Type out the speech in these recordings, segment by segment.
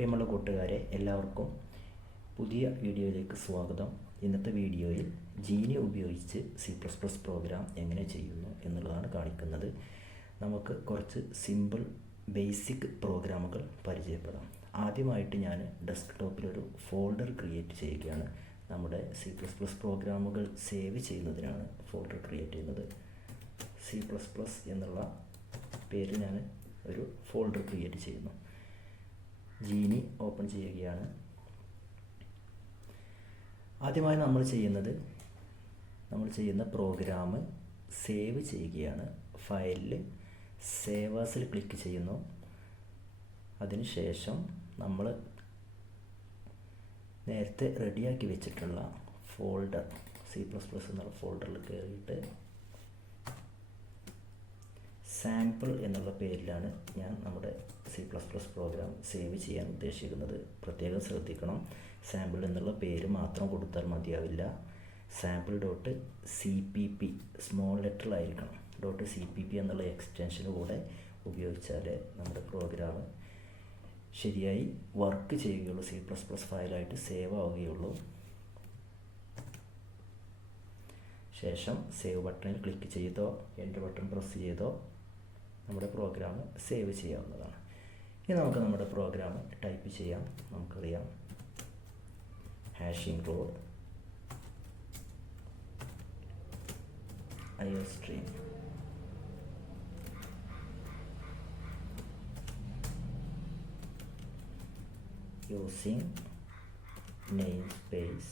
പ്രിയമുള്ള കൂട്ടുകാരെ, എല്ലാവർക്കും പുതിയ വീഡിയോയിലേക്ക് സ്വാഗതം. ഇന്നത്തെ വീഡിയോയിൽ ജീനി ഉപയോഗിച്ച് C++ പ്രോഗ്രാം എങ്ങനെ ചെയ്യുന്നു എന്നുള്ളതാണ് കാണിക്കുന്നത്. നമുക്ക് കുറച്ച് സിമ്പിൾ ബേസിക് പ്രോഗ്രാമുകൾ പരിചയപ്പെടാം. ആദ്യമായിട്ട് ഞാൻ ഡെസ്ക്ടോപ്പിലൊരു ഫോൾഡർ ക്രിയേറ്റ് ചെയ്യുകയാണ്. നമ്മുടെ C++ പ്രോഗ്രാമുകൾ സേവ് ചെയ്യുന്നതിനാണ് ഫോൾഡർ ക്രിയേറ്റ് ചെയ്യുന്നത്. C++ എന്നുള്ള പേരിൽ ഞാൻ ഒരു ഫോൾഡർ ക്രിയേറ്റ് ചെയ്യുന്നു. ജീനി ഓപ്പൺ ചെയ്യുകയാണ്. ആദ്യമായി നമ്മൾ ചെയ്യുന്ന പ്രോഗ്രാം സേവ് ചെയ്യുകയാണ്. ഫയലിൽ സേവ് ആസിൽ ക്ലിക്ക് ചെയ്യുന്നു. അതിനുശേഷം നമ്മൾ നേരത്തെ റെഡിയാക്കി വെച്ചിട്ടുള്ള ഫോൾഡർ C++ എന്നുള്ള ഫോൾഡറിൽ കയറിയിട്ട് സാമ്പിൾ എന്നുള്ള പേരിലാണ് ഞാൻ നമ്മുടെ C++ പ്രോഗ്രാം സേവ് ചെയ്യാൻ ഉദ്ദേശിക്കുന്നത്. പ്രത്യേകം ശ്രദ്ധിക്കണം, സാമ്പിൾ എന്നുള്ള പേര് മാത്രം കൊടുത്താൽ മതിയാവില്ല. sample.cpp small ലെറ്ററിലായിരിക്കണം. .cpp എന്നുള്ള എക്സ്റ്റൻഷന് കൂടെ ഉപയോഗിച്ചാലേ നമ്മുടെ പ്രോഗ്രാം ശരിയായി വർക്ക് ചെയ്യുകയുള്ളൂ, C++ ഫയലായിട്ട് സേവ് ആവുകയുള്ളൂ. ശേഷം സേവ് ബട്ടണിൽ ക്ലിക്ക് ചെയ്തോ എൻ്റർ ബട്ടൺ പ്രസ് ചെയ്തോ നമ്മുടെ പ്രോഗ്രാം സേവ് ചെയ്യാവുന്നതാണ്. ഇനി നമുക്ക് നമ്മുടെ പ്രോഗ്രാം ടൈപ്പ് ചെയ്യാം. നമുക്കറിയാം #include iostream using namespace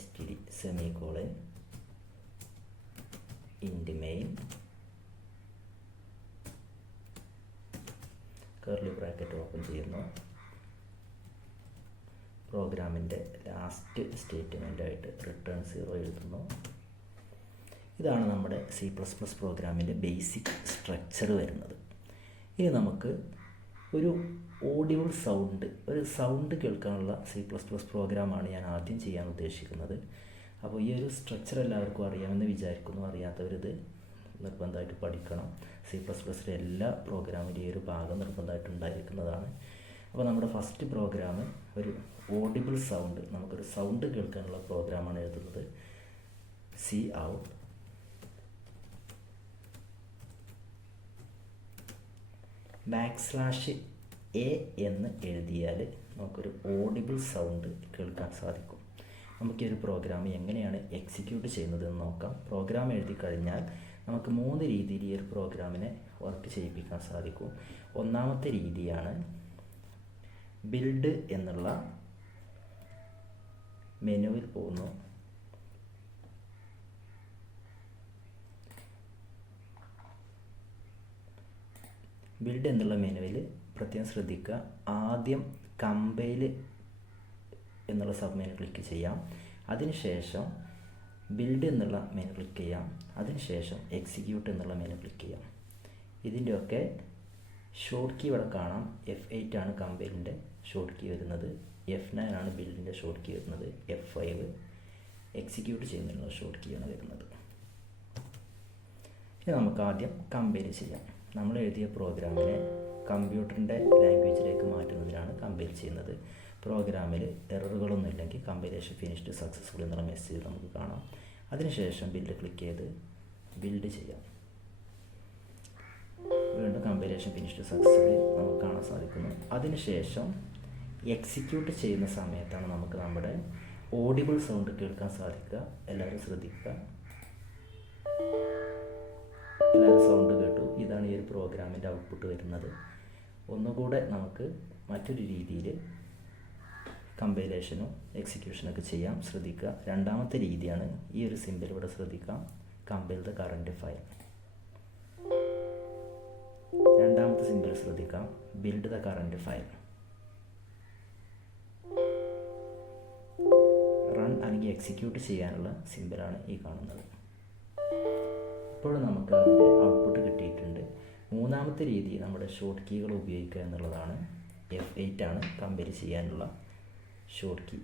std semicolon int main curly bracket open ചെയ്യുന്നു. പ്രോഗ്രാമിൻ്റെ ലാസ്റ്റ് സ്റ്റേറ്റ്മെൻറ്റായിട്ട് റിട്ടേൺ 0 എഴുതുന്നു. ഇതാണ് നമ്മുടെ C++ പ്രോഗ്രാമിൻ്റെ ബേസിക് സ്ട്രക്ചർ വരുന്നത്. ഇനി നമുക്ക് ഒരു ഓഡിബിൾ സൗണ്ട് കേൾക്കാനുള്ള C++ പ്രോഗ്രാമാണ് ഞാൻ ആദ്യം ചെയ്യാൻ ഉദ്ദേശിക്കുന്നത്. അപ്പോൾ ഈ ഒരു സ്ട്രക്ചർ എല്ലാവർക്കും അറിയാമെന്ന് വിചാരിക്കുന്നു. അറിയാത്തവരിത് നിർബന്ധമായിട്ട് പഠിക്കണം. C++ലെ എല്ലാ പ്രോഗ്രാമിൻ്റെ ഈ ഒരു ഭാഗം നിർബന്ധമായിട്ട് ഉണ്ടായിരിക്കുന്നതാണ്. അപ്പോൾ നമ്മുടെ ഫസ്റ്റ് പ്രോഗ്രാം ഒരു ഓഡിബിൾ സൗണ്ട്, നമുക്കൊരു സൗണ്ട് കേൾക്കാനുള്ള പ്രോഗ്രാമാണ് എഴുതുന്നത്. cout \a എന്ന് എഴുതിയാൽ നമുക്കൊരു ഓഡിബിൾ സൗണ്ട് കേൾക്കാൻ സാധിക്കും. നമുക്ക് ഈ ഒരു പ്രോഗ്രാം എങ്ങനെയാണ് എക്സിക്യൂട്ട് ചെയ്യുന്നതെന്ന് നോക്കാം. പ്രോഗ്രാം എഴുതി കഴിഞ്ഞാൽ നമുക്ക് 3 രീതിയിൽ ഈ ഒരു പ്രോഗ്രാമിനെ വർക്ക് ചെയ്യിപ്പിക്കാൻ സാധിക്കും. ഒന്നാമത്തെ രീതിയാണ് ബിൽഡ് എന്നുള്ള മെനുവിൽ പോകുന്നു. ബിൽഡ് എന്നുള്ള മെനുവിൽ പ്രത്യേകം ശ്രദ്ധിക്കുക, ആദ്യം കമ്പൈൽ എന്നുള്ള സബ് മെനു ക്ലിക്ക് ചെയ്യാം. അതിനുശേഷം ബിൽഡ് എന്നുള്ള മെനു ക്ലിക്ക് ചെയ്യാം. അതിനുശേഷം എക്സിക്യൂട്ട് എന്നുള്ള മെനു ക്ലിക്ക് ചെയ്യാം. ഇതിൻ്റെയൊക്കെ ഷോർട്ട് കീ ഇവിടെ കാണാം. F8 ആണ് കമ്പൈലിൻ്റെ ഷോർട്ട് കീ വരുന്നത്, F9 ആണ് ബിൽഡിൻ്റെ ഷോർട്ട് കീ വരുന്നത്, F5 എക്സിക്യൂട്ട് ചെയ്യുന്നതിനുള്ള ഷോർട്ട് കീ ആണ് വരുന്നത്. ഇനി നമുക്ക് ആദ്യം കമ്പൈൽ ചെയ്യാം. നമ്മൾ എഴുതിയ പ്രോഗ്രാമിനെ കമ്പ്യൂട്ടറിൻ്റെ ലാംഗ്വേജിലേക്ക് മാറ്റുന്നതിനാണ് കമ്പൈൽ ചെയ്യുന്നത്. പ്രോഗ്രാമിൽ എററുകളൊന്നും ഇല്ലെങ്കിൽ കമ്പൈലേഷൻ ഫിനിഷ്ഡ് സക്സസ്ഫുൾ എന്നുള്ള മെസ്സേജ് നമുക്ക് കാണാം. അതിനുശേഷം ബിൽഡ് ക്ലിക്ക് ചെയ്ത് ബിൽഡ് ചെയ്യാം. വീണ്ടും കമ്പൈലേഷൻ ഫിനിഷ്ഡ് സക്സസ്ഫുൾ നമുക്ക് കാണാൻ സാധിക്കുന്നു. അതിനുശേഷം എക്സിക്യൂട്ട് ചെയ്യുന്ന സമയത്താണ് നമുക്ക് നമ്മുടെ ഓഡിബിൾ സൗണ്ട് കേൾക്കാൻ സാധിക്കുക. എല്ലാവരും ശ്രദ്ധിക്കുക. എല്ലാവരും സൗണ്ട് കേട്ടു. ഇതാണ് ഈ ഒരു പ്രോഗ്രാമിൻ്റെ ഔട്ട്പുട്ട് വരുന്നത്. ഒന്നുകൂടെ നമുക്ക് മറ്റൊരു രീതിയിൽ കമ്പൈലേഷനും എക്സിക്യൂഷനൊക്കെ ചെയ്യാം. ശ്രദ്ധിക്കുക, രണ്ടാമത്തെ രീതിയാണ് ഈ ഒരു സിമ്പിൾ ഇവിടെ ശ്രദ്ധിക്കാം. Compile the current file. രണ്ടാമത്തെ സിമ്പിൾ ശ്രദ്ധിക്കാം, build the current file. Run അല്ലെങ്കിൽ എക്സിക്യൂട്ട് ചെയ്യാനുള്ള സിമ്പിളാണ് ഈ കാണുന്നത്. ഇപ്പോൾ നമുക്ക് അതിൻ്റെ ഔട്ട്പുട്ട് കിട്ടിയിട്ടുണ്ട്. മൂന്നാമത്തെ രീതി നമ്മുടെ ഷോർട്ട് കീകൾ ഉപയോഗിക്കുക എന്നുള്ളതാണ്. F8 ആണ് കമ്പൈൽ ചെയ്യാനുള്ള ഷോർട്ട് കീ.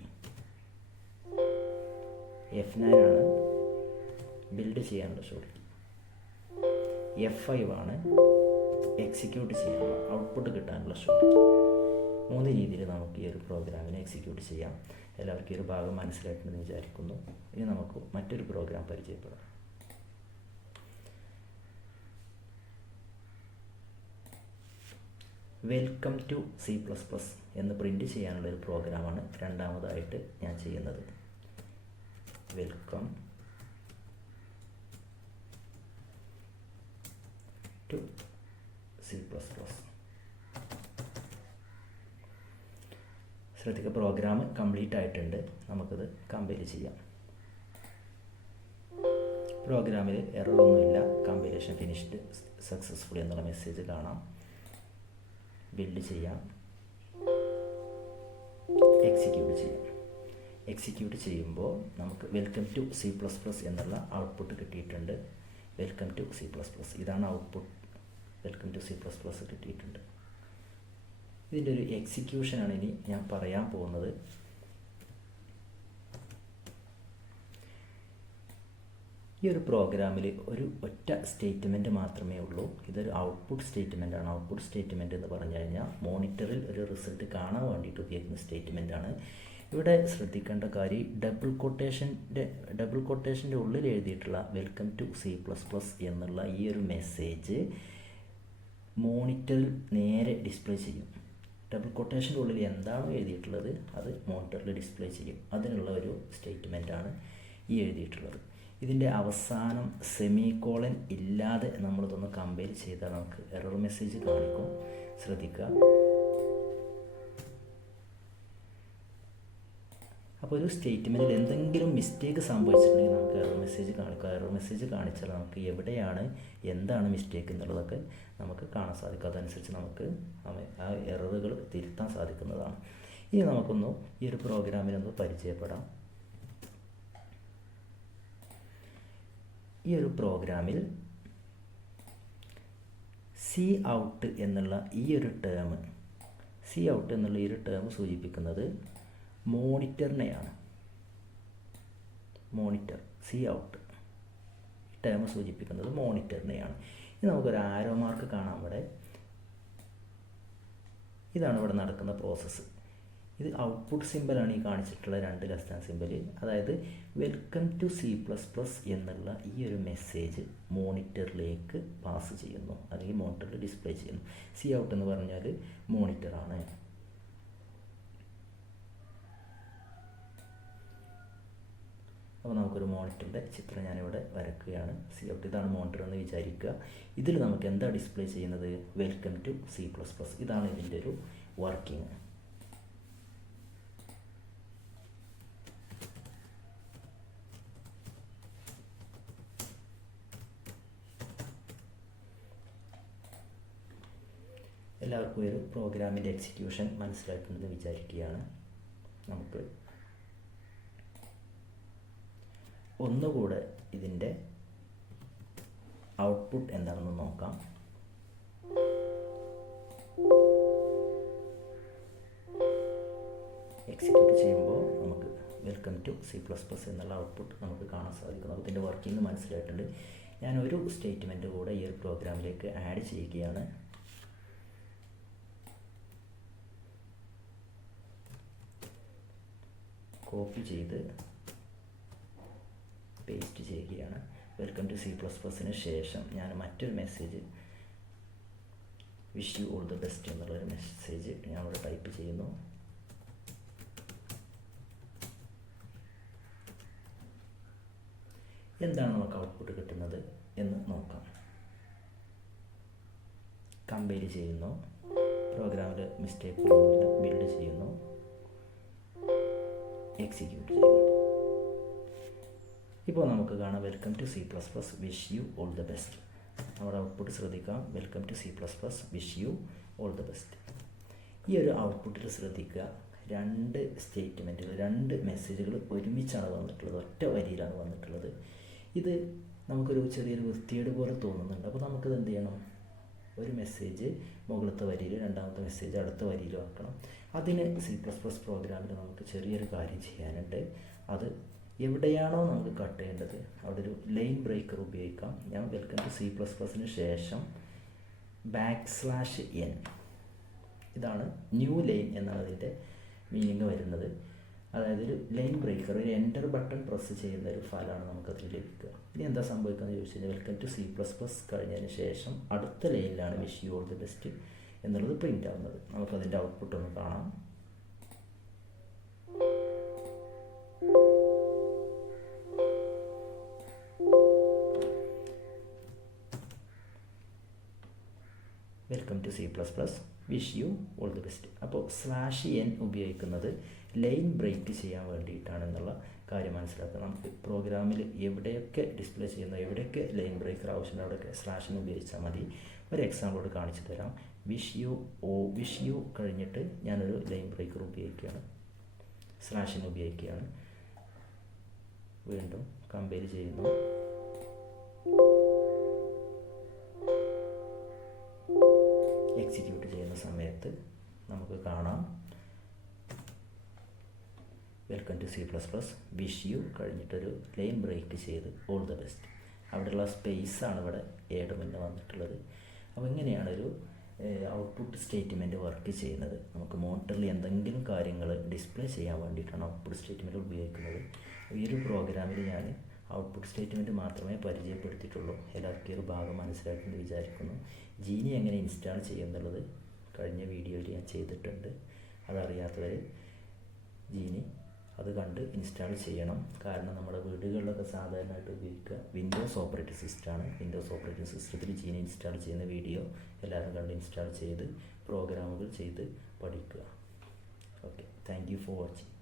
F9 ആണ് ബിൽഡ് ചെയ്യാനുള്ള ഷോർട്ട് കീ. F5 ആണ് എക്സിക്യൂട്ട് ചെയ്യാനുള്ള ഔട്ട്പുട്ട് കിട്ടാനുള്ള ശ്രദ്ധ. 3 രീതിയിൽ നമുക്ക് ഈ ഒരു പ്രോഗ്രാമിനെ എക്സിക്യൂട്ട് ചെയ്യാം. എല്ലാവർക്കും ഈ ഒരു ഭാഗം മനസ്സിലായിട്ടുണ്ടെന്ന് വിചാരിക്കുന്നു. ഇനി നമുക്ക് മറ്റൊരു പ്രോഗ്രാം പരിചയപ്പെടാം. വെൽക്കം ടു C++ എന്ന് പ്രിൻ്റ് ചെയ്യാനുള്ളൊരു പ്രോഗ്രാമാണ് രണ്ടാമതായിട്ട് ഞാൻ ചെയ്യുന്നത്. Welcome to C++. ശ്രദ്ധിക്കുക, പ്രോഗ്രാം കംപ്ലീറ്റ് ആയിട്ടുണ്ട്. നമുക്കത് കമ്പൈൽ ചെയ്യാം. പ്രോഗ്രാമിൽ എററൊന്നുമില്ല. കമ്പൈലേഷൻ ഫിനിഷ്ഡ് സക്സസ്ഫുള്ളി എന്നുള്ള മെസ്സേജ് കാണാം. ബിൽഡ് ചെയ്യാം, എക്സിക്യൂട്ട് ചെയ്യാം. എക്സിക്യൂട്ട് ചെയ്യുമ്പോൾ നമുക്ക് വെൽക്കം ടു C++ എന്നുള്ള ഔട്ട്പുട്ട് കിട്ടിയിട്ടുണ്ട്. വെൽക്കം ടു C++, ഇതാണ് ഔട്ട്പുട്ട്. വെൽക്കം ടു C++ കിട്ടിയിട്ടുണ്ട്. ഇതിൻ്റെ ഒരു എക്സിക്യൂഷനാണ് ഇനി ഞാൻ പറയാൻ പോകുന്നത്. ഈ ഒരു പ്രോഗ്രാമിൽ ഒരു ഒറ്റ സ്റ്റേറ്റ്മെൻറ്റ് മാത്രമേ ഉള്ളൂ. ഇതൊരു ഔട്ട്പുട്ട് സ്റ്റേറ്റ്മെൻറ്റാണ്. ഔട്ട്പുട്ട് സ്റ്റേറ്റ്മെൻറ്റ് എന്ന് പറഞ്ഞു കഴിഞ്ഞാൽ മോണിറ്ററിൽ ഒരു റിസൾട്ട് കാണാൻ വേണ്ടിയിട്ട് ഉപയോഗിക്കുന്ന സ്റ്റേറ്റ്മെൻറ്റാണ്. ഇവിടെ ശ്രദ്ധിക്കേണ്ട കാര്യം, ഡബിൾ കൊട്ടേഷൻ്റെ ഉള്ളിൽ എഴുതിയിട്ടുള്ള വെൽക്കം ടു C++ എന്നുള്ള ഈ ഒരു മെസ്സേജ് മോണിറ്ററിൽ നേരെ ഡിസ്പ്ലേ ചെയ്യും. ഡബിൾ കൊട്ടേഷൻ്റെ ഉള്ളിൽ എന്താണോ എഴുതിയിട്ടുള്ളത് അത് മോണിറ്ററിൽ ഡിസ്പ്ലേ ചെയ്യും. അതിനുള്ള ഒരു സ്റ്റേറ്റ്മെൻറ്റാണ് ഈ എഴുതിയിട്ടുള്ളത്. ഇതിൻ്റെ അവസാനം സെമികോളൻ ഇല്ലാതെ നമ്മളിതൊന്ന് കമ്പൈൽ ചെയ്താൽ നമുക്ക് എറർ മെസ്സേജ് കാണിക്കും. ശ്രദ്ധിക്കുക. അപ്പോൾ ഒരു സ്റ്റേറ്റ്മെൻറ്റിൽ എന്തെങ്കിലും മിസ്റ്റേക്ക് സംഭവിച്ചിട്ടുണ്ടെങ്കിൽ നമുക്ക് എറർ മെസ്സേജ് കാണിക്കും. എറർ മെസ്സേജ് കാണിച്ചാൽ നമുക്ക് എവിടെയാണ് എന്താണ് മിസ്റ്റേക്ക് എന്നുള്ളതൊക്കെ നമുക്ക് കാണാൻ സാധിക്കും. അതനുസരിച്ച് നമുക്ക് ആ എററുകൾ തിരുത്താൻ സാധിക്കുന്നതാണ്. ഇനി നമുക്കൊന്ന് ഈ ഒരു പ്രോഗ്രാമിനൊന്ന് പരിചയപ്പെടാം. ഈ ഒരു പ്രോഗ്രാമിൽ സി ഔട്ട് എന്നുള്ള ഈ ഒരു ടേം സൂചിപ്പിക്കുന്നത് മോണിറ്ററിനെയാണ്. മോണിറ്റർ സി ഔട്ട് ടേം സൂചിപ്പിക്കുന്നത് മോണിറ്ററിനെയാണ്. ഇനി നമുക്കൊരു ആരോ മാർക്ക് കാണാം ഇവിടെ. ഇതാണ് ഇവിടെ നടക്കുന്ന പ്രോസസ്സ്. ഇത് ഔട്ട്പുട്ട് സിമ്പലാണ് ഈ കാണിച്ചിട്ടുള്ള 2 സിമ്പൽ. അതായത് വെൽക്കം ടു C++ എന്നുള്ള ഈ ഒരു മെസ്സേജ് മോണിറ്ററിലേക്ക് പാസ് ചെയ്യുന്നു, അല്ലെങ്കിൽ മോണിറ്ററിൽ ഡിസ്പ്ലേ ചെയ്യുന്നു. സി ഔട്ട് എന്ന് പറഞ്ഞാൽ മോണിറ്ററാണ്. അപ്പോൾ നമുക്കൊരു മോണിറ്ററിൻ്റെ ചിത്രം ഞാനിവിടെ വരയ്ക്കുകയാണ്. സി ഔട്ട്, ഇതാണ് മോണിറ്റർ എന്ന് വിചാരിക്കുക. ഇതിൽ നമുക്ക് എന്താ ഡിസ്പ്ലേ ചെയ്യുന്നത്? Welcome to C++. ഇതാണ് ഇതിൻ്റെ ഒരു വർക്കിംഗ്. എല്ലാവർക്കും ഒരു പ്രോഗ്രാമിൻ്റെ എക്സിക്യൂഷൻ മനസ്സിലായിട്ടുണ്ടെന്ന് വിചാരിക്കുകയാണ്. നമുക്ക് ഒന്നുകൂടെ ഇതിൻ്റെ ഔട്ട്പുട്ട് എന്താണെന്ന് നോക്കാം. എക്സിക്യൂട്ട് ചെയ്യുമ്പോൾ നമുക്ക് വെൽക്കം ടു C++ എന്നുള്ള ഔട്ട്പുട്ട് നമുക്ക് കാണാൻ സാധിക്കുന്നു. അപ്പോൾ ഇതിൻ്റെ വർക്കിംഗ് മനസ്സിലായിട്ടുണ്ട്. ഞാനൊരു സ്റ്റേറ്റ്മെൻറ്റ് കൂടെ ഈ ഒരു പ്രോഗ്രാമിലേക്ക് ആഡ് ചെയ്യുകയാണ്. കോപ്പി ചെയ്ത് പേസ്റ്റ് ചെയ്യുകയാണ്. വെൽക്കം ടു C++ന് ശേഷം ഞാൻ മറ്റൊരു message, wish you all the best എന്നുള്ളൊരു മെസ്സേജ് ഞാൻ ഇവിടെ ടൈപ്പ് ചെയ്യുന്നു. എന്താണ് നമുക്ക് ഔട്ട്പുട്ട് കിട്ടുന്നത് എന്ന് നോക്കാം. കമ്പൈൽ ചെയ്യുന്നു. പ്രോഗ്രാമിൽ മിസ്റ്റേക്കുകളൊന്നുമില്ല. ബിൽഡ് ചെയ്യുന്നു, എക്സിക്യൂട്ട് ചെയ്യുന്നു. ഇപ്പോൾ നമുക്ക് കാണാം welcome to C++, wish you all the best. നമ്മുടെ ഔട്ട്പുട്ട് ശ്രദ്ധിക്കാം. Welcome to C++, wish you all the best. ഈ ഒരു ഔട്ട്പുട്ടിൽ ശ്രദ്ധിക്കുക, 2 സ്റ്റേറ്റ്മെൻറ്റുകൾ, 2 മെസ്സേജുകൾ ഒരുമിച്ചാണ് വന്നിട്ടുള്ളത്. ഒറ്റ വരിയിലാണ് വന്നിട്ടുള്ളത്. ഇത് നമുക്കൊരു ചെറിയൊരു വൃത്തികേട് പോലെ തോന്നുന്നുണ്ട്. അപ്പോൾ നമുക്കിത് എന്ത് ചെയ്യണം? ഒരു മെസ്സേജ് മുകളിലത്തെ വരിയിൽ, രണ്ടാമത്തെ മെസ്സേജ് അടുത്ത വരിയിലും ആക്കണം. അതിന് C++ പ്രോഗ്രാമിൽ നമുക്ക് ചെറിയൊരു കാര്യം ചെയ്യാനുണ്ട്. അത് എവിടെയാണോ നമുക്ക് കട്ട് ചെയ്യേണ്ടത് അവിടെ ഒരു ലൈൻ ബ്രേക്കർ ഉപയോഗിക്കാം. ഞാൻ വെൽക്കം ടു C++ന് ശേഷം \n. ഇതാണ് ന്യൂ ലൈൻ എന്നാണ് അതിൻ്റെ മീനിങ് വരുന്നത്. അതായത് ഒരു ലൈൻ ബ്രേക്കർ, ഒരു എൻ്റർ ബട്ടൺ പ്രസ് ചെയ്യുന്ന ഒരു ഫയലാണ് നമുക്കതിൽ ലഭിക്കുക. ഇനി എന്താ സംഭവിക്കുന്നത് ചോദിച്ചു കഴിഞ്ഞാൽ വെൽക്കം ടു C++ കഴിഞ്ഞതിന് ശേഷം അടുത്ത ലൈനിലാണ് wish you all the best എന്നുള്ളത് പ്രിൻ്റ് ആവുന്നത്. നമുക്കതിൻ്റെ ഔട്ട്പുട്ട് ഒന്ന് കാണാം. Welcome to C++, wish you all the best. അപ്പോൾ /n ഉപയോഗിക്കുന്നത് ലൈൻ ബ്രേക്ക് ചെയ്യാൻ വേണ്ടിയിട്ടാണെന്നുള്ള കാര്യം മനസ്സിലാക്കുക. നമുക്ക് പ്രോഗ്രാമിൽ എവിടെയൊക്കെ ഡിസ്പ്ലേ ചെയ്യുന്ന, എവിടെയൊക്കെ ലൈൻ ബ്രേക്കർ ആവശ്യമുണ്ട് അവിടെയൊക്കെ /n ഉപയോഗിച്ചാൽ മതി. ഒരു എക്സാമ്പിളോട് കാണിച്ചു തരാം. വിഷ് യു കഴിഞ്ഞിട്ട് ഞാനൊരു ലൈൻ ബ്രേക്കർ ഉപയോഗിക്കുകയാണ്, /n ഉപയോഗിക്കുകയാണ്. വീണ്ടും കമ്പയർ ചെയ്യുന്നു. എക്സിക്യൂട്ട് ചെയ്യുന്ന സമയത്ത് നമുക്ക് കാണാം welcome to C++, wish you കഴിഞ്ഞിട്ടൊരു ലൈൻ ബ്രേക്ക് ചെയ്ത് ഓൾ ദ ബെസ്റ്റ്. അവിടെയുള്ള സ്പേസാണ് ഇവിടെ ഏഡ് മുന്നേ വന്നിട്ടുള്ളത്. അപ്പോൾ ഇങ്ങനെയാണൊരു ഔട്ട്പുട്ട് സ്റ്റേറ്റ്മെൻറ്റ് വർക്ക് ചെയ്യുന്നത്. നമുക്ക് മോണിറ്ററിൽ എന്തെങ്കിലും കാര്യങ്ങൾ ഡിസ്പ്ലേ ചെയ്യാൻ വേണ്ടിയിട്ടാണ് ഔട്ട്പുട്ട് സ്റ്റേറ്റ്മെൻറ്റ് ഉപയോഗിക്കുന്നത്. ഈ ഒരു പ്രോഗ്രാമിൽ ഞാൻ ഔട്ട്പുട്ട് സ്റ്റേറ്റ്മെൻറ്റ് മാത്രമേ പരിചയപ്പെടുത്തിയിട്ടുള്ളൂ. എല്ലാവർക്കും ഒരു ഭാഗം മനസ്സിലാക്കുമെന്ന് വിചാരിക്കുന്നു. ജീനി എങ്ങനെ ഇൻസ്റ്റാൾ ചെയ്യുന്നുള്ളത് കഴിഞ്ഞ വീഡിയോയിൽ ഞാൻ ചെയ്തിട്ടുണ്ട്. അതറിയാത്തവർ ജീനി അത് കണ്ട് ഇൻസ്റ്റാൾ ചെയ്യണം. കാരണം നമ്മുടെ വീടുകളിലൊക്കെ സാധാരണയായിട്ട് ഉപയോഗിക്കുക വിൻഡോസ് ഓപ്പറേറ്റിംഗ് സിസ്റ്റമാണ്. വിൻഡോസ് ഓപ്പറേറ്റിംഗ് സിസ്റ്റത്തിൽ ജീനി ഇൻസ്റ്റാൾ ചെയ്യുന്ന വീഡിയോ എല്ലാവരും കണ്ട് ഇൻസ്റ്റാൾ ചെയ്ത് പ്രോഗ്രാമുകൾ ചെയ്ത് പഠിക്കുക. Okay, thank you for watching.